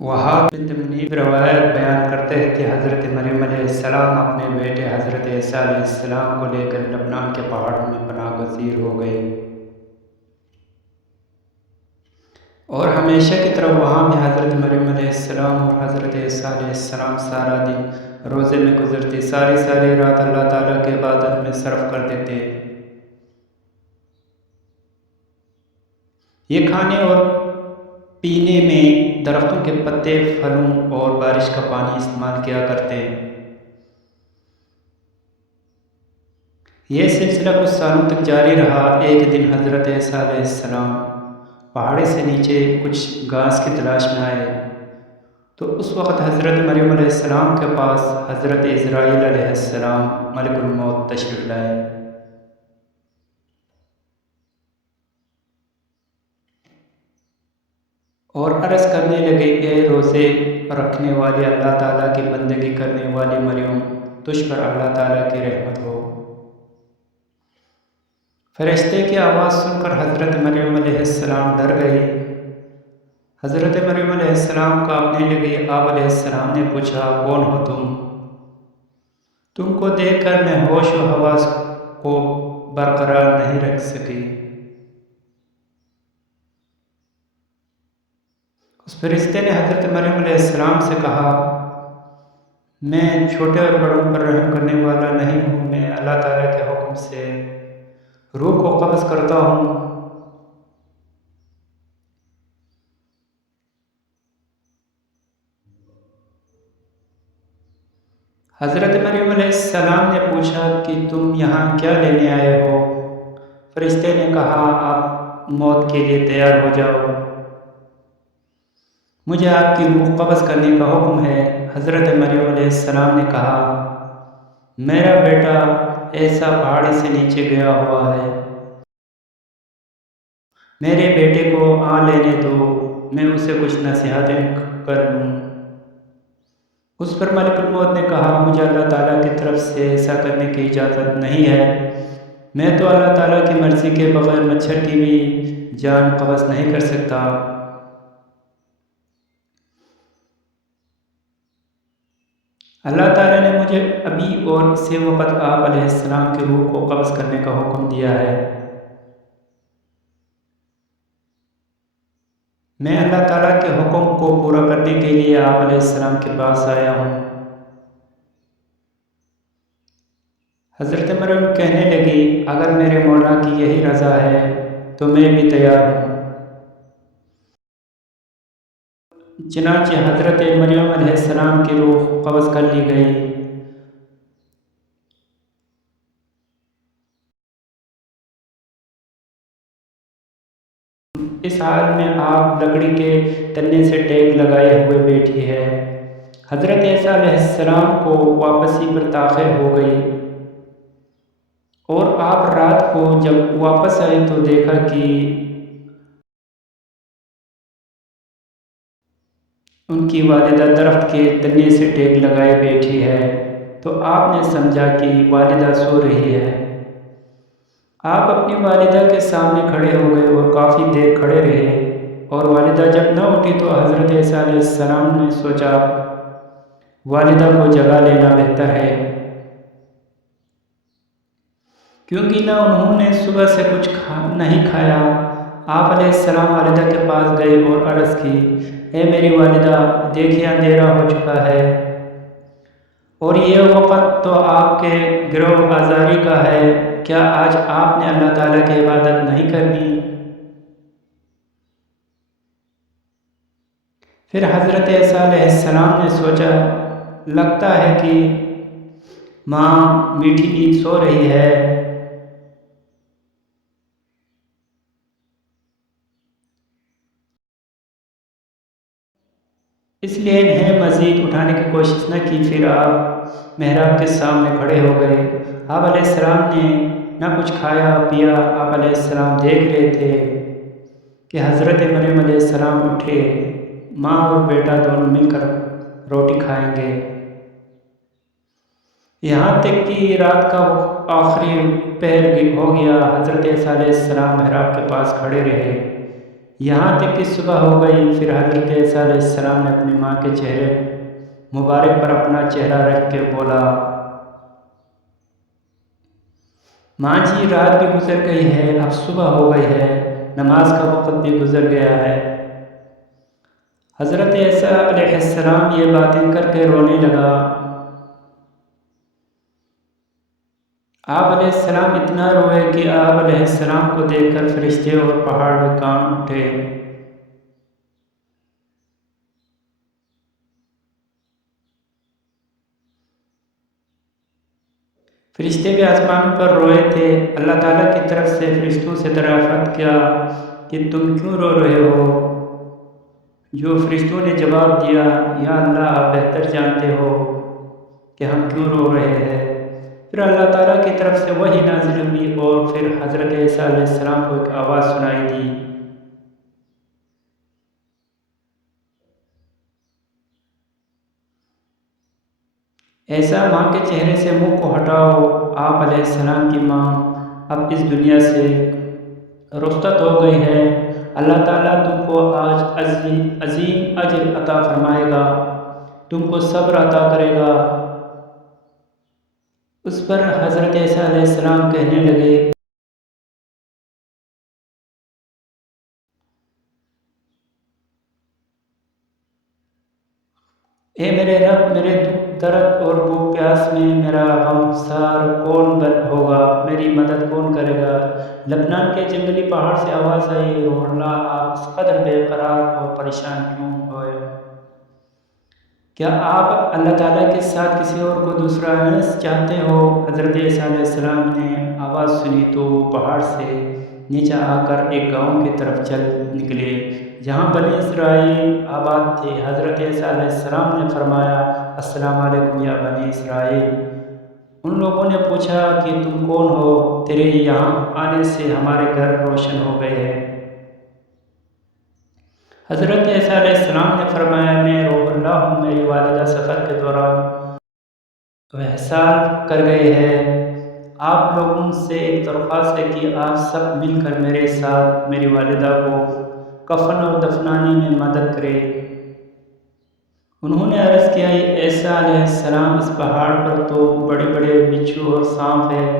وہاب بن منیب روایت بیان کرتے ہیں کہ حضرت مریم علیہ السلام اپنے بیٹے حضرت عیسیٰ علیہ السلام کو لے کر لبنان کے پہاڑوں میں پناہ گزیر ہو گئے اور ہمیشہ کی طرح وہاں بھی حضرت مریم علیہ السلام اور حضرت عیسیٰ علیہ السلام سارا دن روزے میں گزرتے، ساری رات اللہ تعالیٰ کے عبادت میں صرف کر دیتے۔ یہ کھانے اور پینے میں درختوں کے پتے، پھلوں اور بارش کا پانی استعمال کیا کرتے۔ یہ سلسلہ کچھ سالوں تک جاری رہا۔ ایک دن حضرت عیسیٰ علیہ السلام پہاڑی سے نیچے کچھ گھاس کی تلاش میں آئے تو اس وقت حضرت مریم علیہ السلام کے پاس حضرت عزرائیل علیہ السلام ملک الموت تشریف لائے۔ اور عرض کرنے لگے، اے روزے رکھنے والی، اللہ تعالیٰ کی بندگی کرنے والی مریم، تجھ پر اللہ تعالیٰ کی رحمت ہو۔ فرشتے کی آواز سن کر حضرت مریم علیہ السلام ڈر گئی۔ حضرت مریم علیہ السلام کانپنے لگی۔ آپ علیہ السلام نے پوچھا، کون ہو تم کو دیکھ کر میں ہوش و حواس کو برقرار نہیں رکھ سکی۔ اس فرشتے نے حضرت مریم علیہ السلام سے کہا، میں چھوٹے اور بڑوں پر رحم کرنے والا نہیں ہوں، میں اللہ تعالیٰ کے حکم سے روح کو قبض کرتا ہوں۔ حضرت مریم علیہ السلام نے پوچھا کہ تم یہاں کیا لینے آئے ہو؟ فرشتے نے کہا، آپ موت کے لیے تیار ہو جاؤ، مجھے آپ کی روح قبض کرنے کا حکم ہے۔ حضرت مریم علیہ السلام نے کہا، میرا بیٹا ایسا پہاڑی سے نیچے گیا ہوا ہے، میرے بیٹے کو آ لینے دو، میں اسے کچھ نصیحتیں کر لوں۔ اس پر ملک الموت نے کہا، مجھے اللہ تعالیٰ کی طرف سے ایسا کرنے کی اجازت نہیں ہے، میں تو اللہ تعالیٰ کی مرضی کے بغیر مچھر کی بھی جان قبض نہیں کر سکتا۔ اللہ تعالیٰ نے مجھے ابھی اور اسی وقت آپ علیہ السلام کی روح کو قبض کرنے کا حکم دیا ہے۔ میں اللہ تعالیٰ کے حکم کو پورا کرنے کے لیے آپ علیہ السلام کے پاس آیا ہوں۔ حضرت مریم کہنے لگی، اگر میرے مولا کی یہی رضا ہے تو میں بھی تیار ہوں۔ چنانچہ حضرت مریم علیہ السلام کی روح قبض کر لی گئی۔ اس حال میں آپ لکڑی کے تنے سے ٹیک لگائے ہوئے بیٹھی ہے۔ حضرت عیسیٰ علیہ السلام کو واپسی پر تاخیر ہو گئی اور آپ رات کو جب واپس آئے تو دیکھا کہ ان کی والدہ درخت کے تنے سے ٹیک لگائے بیٹھی ہے، تو آپ نے سمجھا کہ والدہ سو رہی ہے۔ آپ اپنی والدہ کے سامنے کھڑے ہو گئے اور کافی دیر کھڑے رہے، اور والدہ جب نہ اٹھی تو حضرت عیسیٰ علیہ السلام نے سوچا والدہ کو جگا لینا بہتر ہے، کیونکہ نہ انہوں نے صبح سے کچھ نہیں کھایا۔ آپ علیہ السلام والدہ کے پاس گئے اور عرض کی، اے میری والدہ، دیکھیے اندھیرا ہو چکا ہے اور یہ وقت تو آپ کے گروہ آزاری کا ہے، کیا آج آپ نے اللہ تعالیٰ کی عبادت نہیں کرنی؟ پھر حضرت عیسیٰ علیہ السلام نے سوچا، لگتا ہے کہ ماں میٹھی نیند سو رہی ہے، اس لیے انہیں مزید اٹھانے کی کوشش نہ کی۔ پھر آپ محراب کے سامنے کھڑے ہو گئے۔ آپ علیہ السلام نے نہ کچھ کھایا پیا۔ آپ علیہ السلام دیکھ رہے تھے کہ حضرت مریم علیہ السلام اٹھے، ماں اور بیٹا دونوں مل کر روٹی کھائیں گے۔ یہاں تک کہ رات کا آخری پہر ہو گیا۔ حضرت عیسیٰ علیہ السلام محراب کے پاس کھڑے رہے۔ یہاں تک کہ صبح ہو گئی۔ پھر حضرت عیسیٰ علیہ السلام نے اپنی ماں کے چہرے مبارک پر اپنا چہرہ رکھ کے بولا، ماں جی رات بھی گزر گئی ہے، اب صبح ہو گئی ہے، نماز کا وقت بھی گزر گیا ہے۔ حضرت عیسیٰ علیہ السلام یہ باتیں کر کے رونے لگا۔ آپ علیہ السلام اتنا روئے کہ آپ علیہ السلام کو دیکھ کر فرشتے اور پہاڑ بھی کانپ اٹھے۔ فرشتے بھی آسمان پر روئے تھے۔ اللہ تعالیٰ کی طرف سے فرشتوں سے دریافت کیا کہ تم کیوں رو رہے ہو؟ جو فرشتوں نے جواب دیا، یا اللہ آپ بہتر جانتے ہو کہ ہم کیوں رو رہے ہیں۔ پھر اللہ تعالیٰ کی طرف سے وحی نازل ہوئی اور پھر حضرت عیسیٰ علیہ السلام کو ایک آواز سنائی دی، ایسا ماں کے چہرے سے منہ کو ہٹاؤ، آپ علیہ السلام کی ماں اب اس دنیا سے رخصت ہو گئی ہے۔ اللہ تعالیٰ تم کو آج عظیم اجر عطا فرمائے گا، تم کو صبر عطا کرے گا۔ اس پر حضرت عیسیٰ علیہ السلام کہنے لگے، اے میرے رب، میرے دکھ درد اور بھوک پیاس میں میرا غمسار کون ہوگا؟ میری مدد کون کرے گا؟ لبنان کے جنگلی پہاڑ سے آواز آئی، اور اللہ آپ اس قدر بے قرار اور پریشان کیوں ہوئے؟ کیا آپ اللہ تعالیٰ کے ساتھ کسی اور کو دوسرا انس چاہتے ہو؟ حضرت عیسیٰ علیہ السلام نے آواز سنی تو وہ پہاڑ سے نیچے آ کر ایک گاؤں کی طرف چل نکلے جہاں بنی اسرائیل آباد تھے۔ حضرت عیسیٰ علیہ السلام نے فرمایا، السلام علیکم یا بنی اسرائیل۔ ان لوگوں نے پوچھا کہ تم کون ہو؟ تیرے یہاں آنے سے ہمارے گھر روشن ہو گئے ہیں۔ حضرت عیسیٰ علیہ السلام نے فرمایا، میں روح اللہ ہوں، میری والدہ سفر کے دوران وصال کر گئے ہیں۔ آپ لوگوں سے ایک درخواست ہے کہ آپ سب مل کر میرے ساتھ میری والدہ کو کفن اور دفنانے میں مدد کریں۔ انہوں نے عرض کیا، عیسیٰ علیہ السلام، اس پہاڑ پر تو بڑے بڑے بچھو اور سانپ ہیں،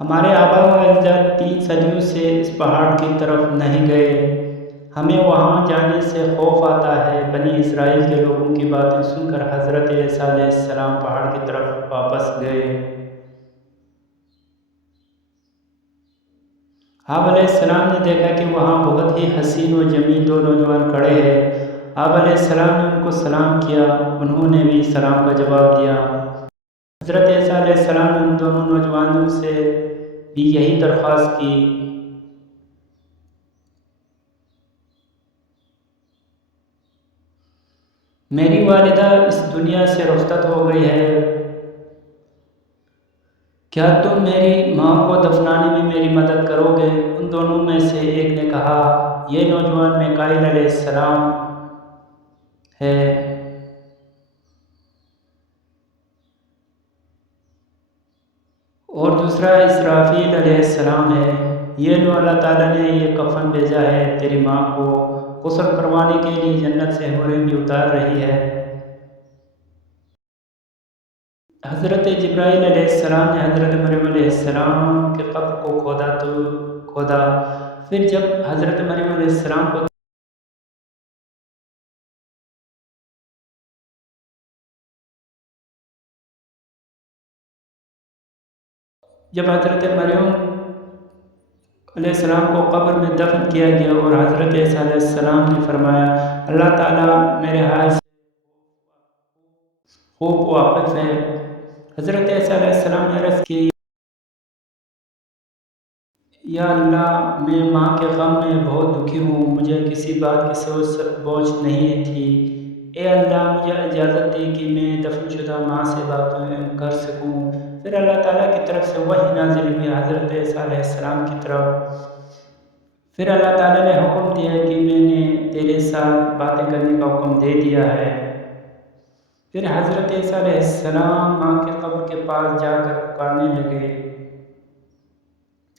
ہمارے آبا و اجداد 3 صدیوں سے اس پہاڑ کی طرف نہیں گئے، ہمیں وہاں جانے سے خوف آتا ہے۔ بنی اسرائیل کے لوگوں کی باتیں سن کر حضرت عیسیٰ علیہ السلام پہاڑ کی طرف واپس گئے۔ آپ علیہ السلام نے دیکھا کہ وہاں بہت ہی حسین و جمیل 2 نوجوان کھڑے ہیں۔ آپ علیہ السلام نے ان کو سلام کیا، انہوں نے بھی سلام کا جواب دیا۔ حضرت عیسیٰ علیہ السلام نے ان دونوں نوجوانوں سے بھی یہی درخواست کی۔ میری والدہ اس دنیا سے رخصت ہو گئی ہے، کیا تم میری ماں کو دفنانے میں میری مدد کرو گے؟ ان دونوں میں سے ایک نے کہا، یہ نوجوان میکائیل علیہ السلام ہے۔ اور دوسرا اسرافیل علیہ السلام ہے۔ یہ لو، اللہ تعالیٰ نے یہ کفن بھیجا ہے، تیری ماں کو غسل کروانے کے لیے جنت سے حوریں بھی اتار رہی ہے۔ حضرت جبرائیل علیہ السلام نے حضرت مریم علیہ السلام کے قبر کو کھودا۔ پھر جب حضرت مریم علیہ السلام کو حضرت مریم علیہ السلام کو قبر میں دفن کیا گیا اور حضرت عیسیٰ علیہ السلام نے فرمایا، اللہ تعالیٰ میرے حال سے خوب واقف ہے۔ حضرت عیسیٰ علیہ السلام نے عرض کی، یا اللہ، میں ماں کے غم میں بہت دکھی ہوں، مجھے کسی بات کی سوچ بوجھ نہیں تھی۔ اے اللہ، مجھے اجازت دے کہ میں دفن شدہ ماں سے باتیں کر سکوں۔ پھر اللہ تعالیٰ کی طرف سے وحی نازل ہوئی حضرت عیسیٰ علیہ السلام کی طرف۔ پھر اللہ تعالیٰ نے حکم دیا کہ میں نے تیرے ساتھ باتیں کرنے کا حکم دے دیا ہے۔ پھر حضرت عیسیٰ علیہ السلام ماں کے قبر کے پاس جا کر پکارنے لگے،